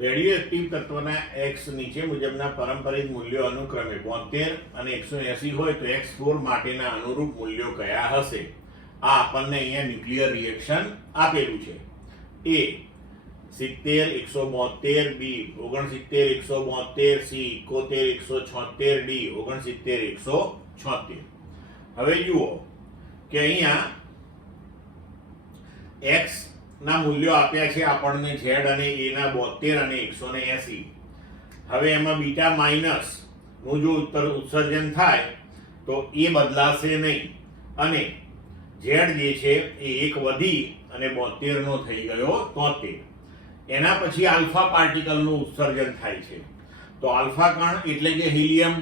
Radio active તત્વના x નીચે મુજબના પારંપરિક મૂલ્યો અનુક્રમે 72 અને 180 હોય તો x4 માટેના અનુરૂપ મૂલ્યો કયા હશે? આ આપણને અહીંયા ન્યુક્લિયર રિએક્શન આપેલું છે. a 70 172, b 69 172, c 71 176, d 69 176. હવે જુઓ કે અહીંયા x ના મૂલ્યો આપ્યા છે આપણને z અને a ના 72 અને 180. હવે એમાં બીટા માઇનસ નું જો ઉત્સર્જન થાય તો એ બદલાશે નહીં અને z જે છે એ એક વધી અને 72 નો થઈ ગયો 73. એના પછી આલ્ફા પાર્ટિકલનું ઉત્સર્જન થાય છે. તો આલ્ફા કણ એટલે કે હિલિયમ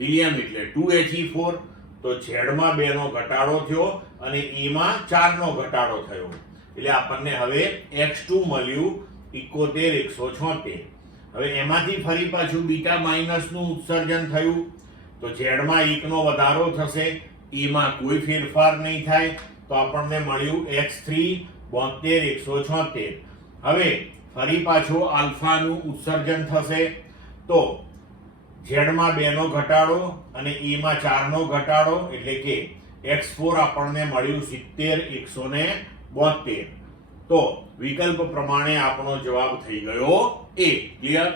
એટલે 2He4. તો z માં 2 નો ઘટાડો થયો અને e માં 4 નો ઘટાડો થયો. એટલે આપણને હવે x2 મળ્યું 71 176. હવે એમાંથી ફરી પાછું બીટા માઇનસ નું ઉત્સર્જન થયું તો z માં 1 નો વધારો થશે, e માં કોઈ ફેરફાર નહીં થાય તો આપણને મળ્યું x3 72 176. હવે ફરી પાછો આલ્ફા નું ઉત્સર્જન થશે તો z માં 2 નો ઘટાડો અને e માં 4 નો ઘટાડો એટલે કે x4 આપણને મળ્યું 70 172. તો વિકલ્પ પ્રમાણે આપણો જવાબ થઈ ગયો A. ક્લિયર?